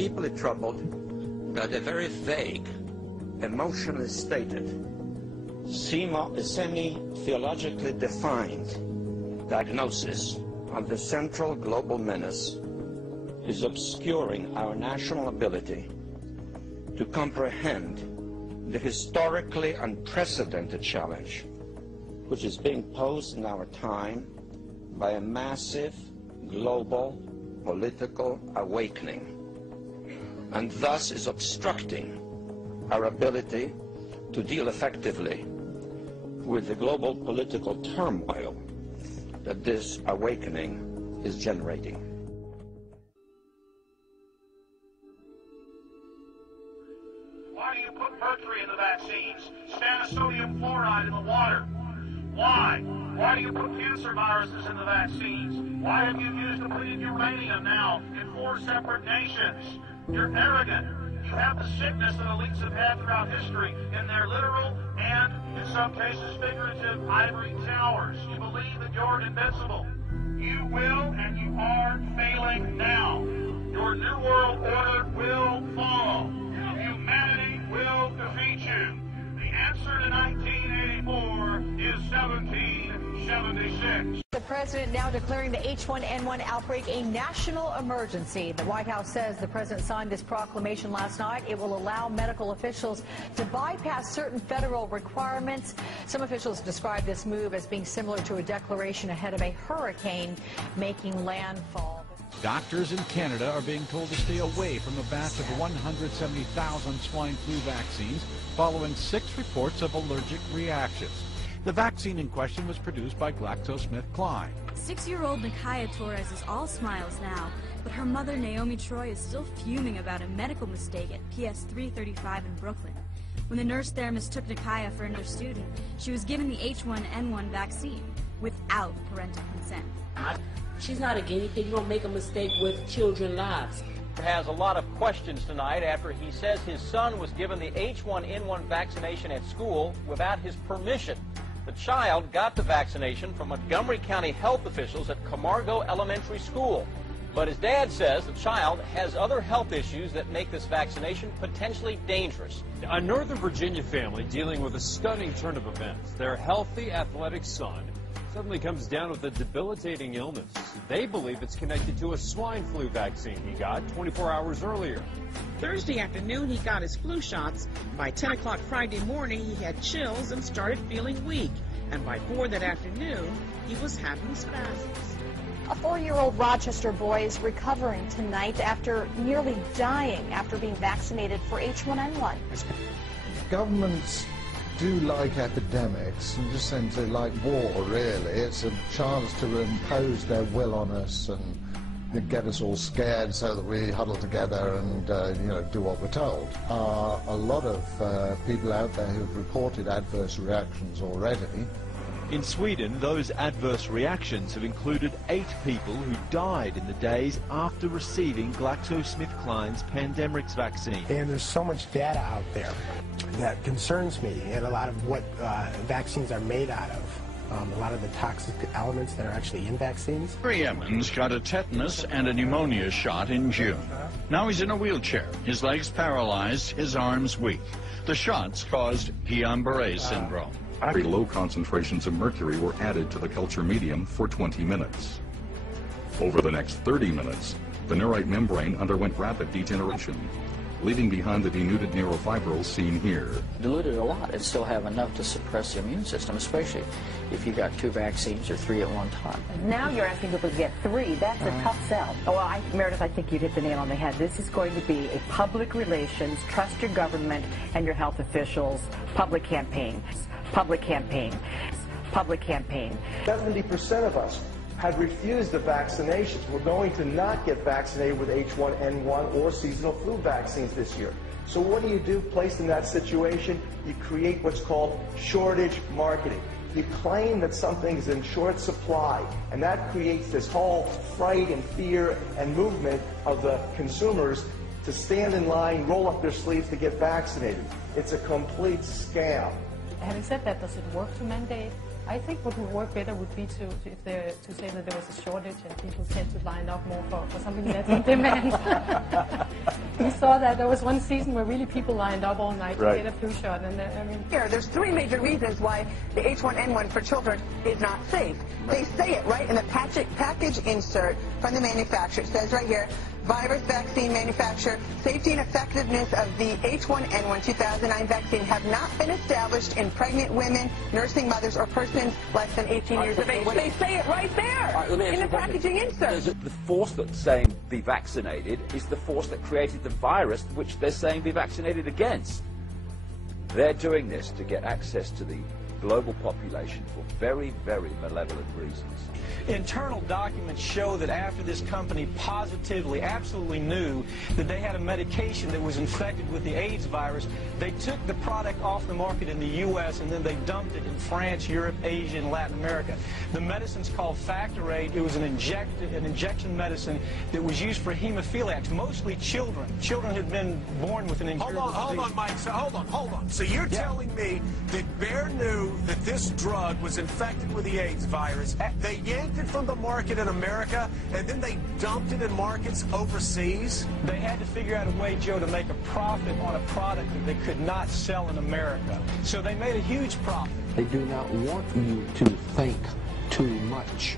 deeply troubled by the very vague, emotionally stated, semi-theologically defined diagnosis of the central global menace is obscuring our national ability to comprehend the historically unprecedented challenge which is being posed in our time by a massive global political awakening, and thus is obstructing our ability to deal effectively with the global political turmoil that this awakening is generating. Why do you put mercury in the vaccines? Sodium fluoride in the water? Why? Why do you put cancer viruses in the vaccines? Why have you used depleted uranium now in 4 separate nations? You're arrogant. You have the sickness that elites have had throughout history in their literal and, in some cases, figurative ivory towers. You believe that you're invincible. You will and you are failing now. Your New World Order will fall. Humanity will defeat you. The answer to 1984 is 1776. The president now declaring the H1N1 outbreak a national emergency. The White House says the president signed this proclamation last night. It will allow medical officials to bypass certain federal requirements. Some officials describe this move as being similar to a declaration ahead of a hurricane making landfall. Doctors in Canada are being told to stay away from a batch of 170,000 swine flu vaccines following 6 reports of allergic reactions. The vaccine in question was produced by GlaxoSmithKline. 6-year-old Nakaya Torres is all smiles now, but her mother Naomi Troy is still fuming about a medical mistake at PS 335 in Brooklyn. When the nurse there mistook Nakaya for another student, she was given the H1N1 vaccine without parental consent. She's not a guinea pig. You don't make a mistake with children's lives. Has a lot of questions tonight after he says his son was given the H1N1 vaccination at school without his permission. The child got the vaccination from Montgomery County health officials at Camargo Elementary School. But his dad says the child has other health issues that make this vaccination potentially dangerous. A Northern Virginia family dealing with a stunning turn of events. Their healthy, athletic son suddenly comes down with a debilitating illness. They believe it's connected to a swine flu vaccine he got 24 hours earlier. Thursday afternoon, he got his flu shots. By 10 o'clock Friday morning, he had chills and started feeling weak. And by 4 that afternoon, he was having spasms. A 4-year-old Rochester boy is recovering tonight after nearly dying after being vaccinated for H1N1. Governments do like epidemics, in the sense they like war, really. It's a chance to impose their will on us and get us all scared so that we huddle together and do what we're told. A lot of people out there who've reported adverse reactions already. In Sweden, those adverse reactions have included 8 people who died in the days after receiving GlaxoSmithKline's Pandemrix vaccine. And there's so much data out there that concerns me, and a lot of what vaccines are made out of. A lot of the toxic elements that are actually in vaccines. Barry Emmons got a tetanus and a pneumonia shot in June. Now he's in a wheelchair, his legs paralyzed, his arms weak. The shots caused Guillain-Barré syndrome. Very low concentrations of mercury were added to the culture medium for 20 minutes. Over the next 30 minutes, the neurite membrane underwent rapid degeneration, leaving behind the denuded neurofibrils seen here. Diluted a lot and still have enough to suppress the immune system, especially if you got 2 vaccines or 3 at one time. Now you're asking people to get 3. That's a tough sell. Oh, well, Meredith, I think you hit the nail on the head. This is going to be a public relations, trust your government and your health officials, public campaign. Public campaign. Public campaign. 70% of us had refused the vaccinations. We're going to not get vaccinated with H1N1 or seasonal flu vaccines this year. So what do? Placed in that situation, you create what's called shortage marketing. You claim that something is in short supply, and that creates this whole fright and fear and movement of the consumers to stand in line, roll up their sleeves to get vaccinated. It's a complete scam. Having said that, does it work to mandate? I think what would work better would be to say that there was a shortage and people tend to line up more for something that's in demand. We saw that there was one season where really people lined up all night to get a flu shot, and There's three major reasons why the H1N1 for children is not safe. They say it right in the package insert from the manufacturer. It says right here, virus vaccine manufacturer, safety and effectiveness of the H1N1 2009 vaccine have not been established in pregnant women, nursing mothers, or persons less than 18 years of age. They say it right there in the packaging insert. The force that's saying be vaccinated is the force that created the virus which they're saying be vaccinated against. They're doing this to get access to the global population for very, very malevolent reasons. Internal documents show that after this company positively, absolutely knew that they had a medication that was infected with the AIDS virus, they took the product off the market in the U.S. and then they dumped it in France, Europe, Asia, and Latin America. The medicine's called Factor 8. It was an injection medicine that was used for hemophiliacs, mostly children. Children had been born with an incurable disease. Hold on, Mike. So hold on. So you're telling me that Bayer knew that this drug was infected with the AIDS virus. They yanked it from the market in America, and then they dumped it in markets overseas? They had to figure out a way, Joe, to make a profit on a product that they could not sell in America. So they made a huge profit. They do not want you to think too much.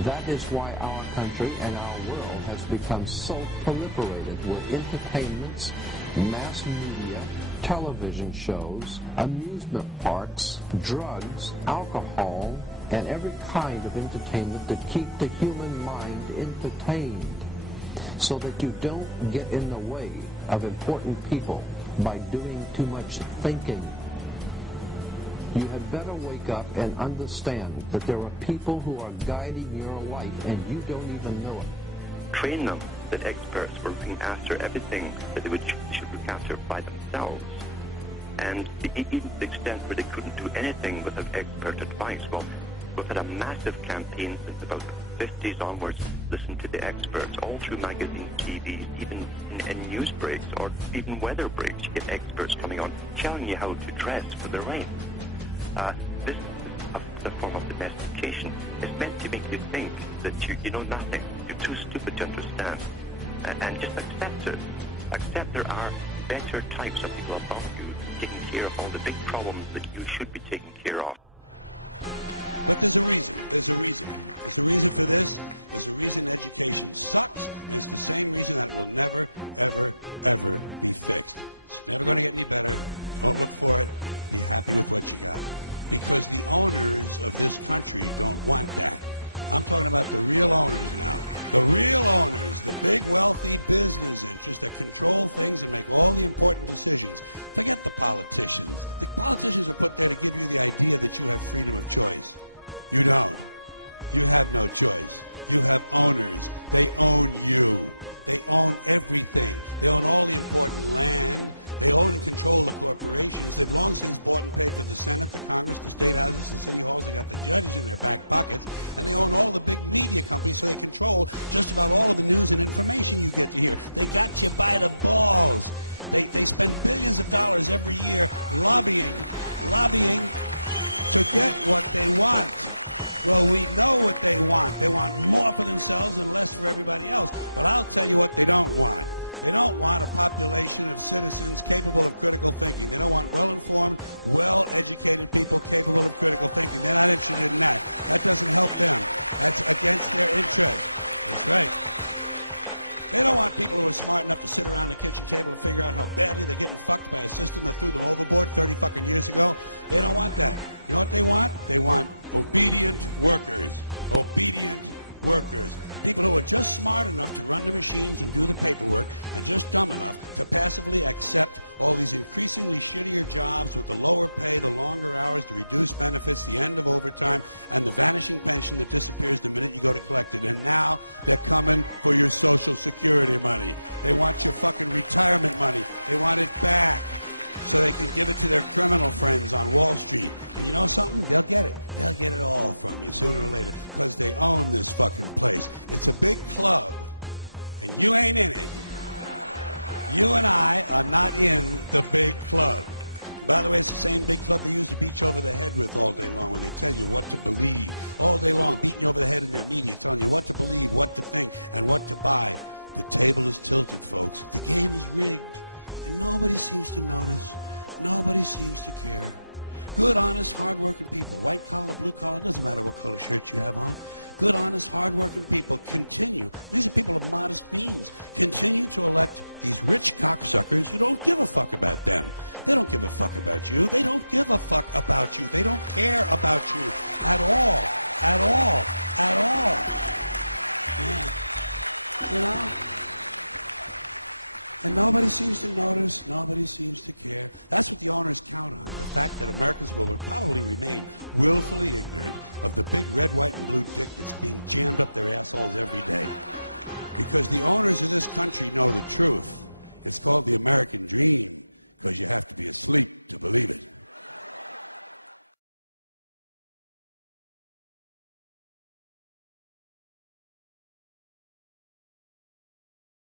That is why our country and our world has become so proliferated with entertainments, mass media, television shows, amusement parks, drugs, alcohol, and every kind of entertainment to keep the human mind entertained so that you don't get in the way of important people by doing too much thinking. You had better wake up and understand that there are people who are guiding your life and you don't even know it. Train them that experts were looking after everything that they should look after by themselves. And even to the extent where they couldn't do anything without expert advice. Well, we've had a massive campaign since about the 50s onwards, listen to the experts, all through magazines, TVs, even in news breaks or even weather breaks, you get experts coming on telling you how to dress for the rain. This is a form of domestication. It's meant to make you think that you know nothing, you're too stupid to understand, and just accept it. Accept there are better types of people above you taking care of all the big problems that you should be taking care of. But there's a reason. There's a reason. There's a reason for this. There's a reason education sucks, and it's the same reason that it will never, ever, ever be fixed. It's never going to get any better. Don't look for it. Be happy with what you got. Because the owners of this country don't want that. I'm talking about the real owners now. The real owners, the big wealthy business interests that control things and make all the important decisions. Forget the politicians. The politicians are put there to give you the idea that you have freedom of choice. You don't. You have no choice. You have owners. They own you. They own everything. They own all the important land. They own and control the corporations. They've long since bought and paid for the Senate, the Congress, the state houses, the city halls. They got the judges in their back pockets. And they own all the big media companies, so they control just about all of the news and information you get to hear. They got you by the balls. They spend billions of dollars every year lobbying to get what they want. Well, we know what they want. They want more for themselves and less for everybody else. But I'll tell you what they don't want. They don't want a population of citizens capable of critical thinking. They don't want well-informed, well-educated people capable of critical thinking. They're not interested in that. That doesn't help them. That's against their interest. That's right. They don't want people who are smart enough to sit around the kitchen table and figure out how badly they're getting fucked by a system that threw them overboard 30 fucking years ago. They don't want that. You know what they want? They want obedient workers. Obedient workers. People who are just smart enough to run the machines and do the paperwork and just dumb enough to passively accept all these increasingly shittier jobs with the lower pay, the longer hours, the reduced benefits, the end of overtime, and the vanishing pension that disappears the minute you go to collect it. And now they're coming for your Social Security money. They want your fucking retirement money. They want it back so they can give it to their criminal friends on Wall Street. And you know something? They'll get it. They'll get it all from you sooner or later because they own this fucking place. It's a big club, and you ain't in it. You and I are not in the big club. By the way, it's the same big club they use to beat you over the head with all day long when they tell you what to believe. All day long, beating you over the head in their media, telling you what to believe, what to think, and what to buy. The table is tilted, folks. The game is rigged. And nobody seems to notice. Nobody seems to care. Good, honest, hard-working people, white collar, blue collar, doesn't matter what color shirt you have on. Good, honest, hard-working people continue. These are people of modest means. Continue to elect these rich cocksuckers who don't give a fuck about them. They don't give a fuck about you. They don't give a fuck about you. They don't care about you at all. At all. At all. Yeah. You know? And nobody seems to notice, nobody seems to care. That's what the owners count on, the fact that Americans will probably remain willfully ignorant of the big red, white, and blue dick that's being jammed up their assholes every day. Because the owners of this country know the truth. It's called the American dream, because you have to be asleep to believe it.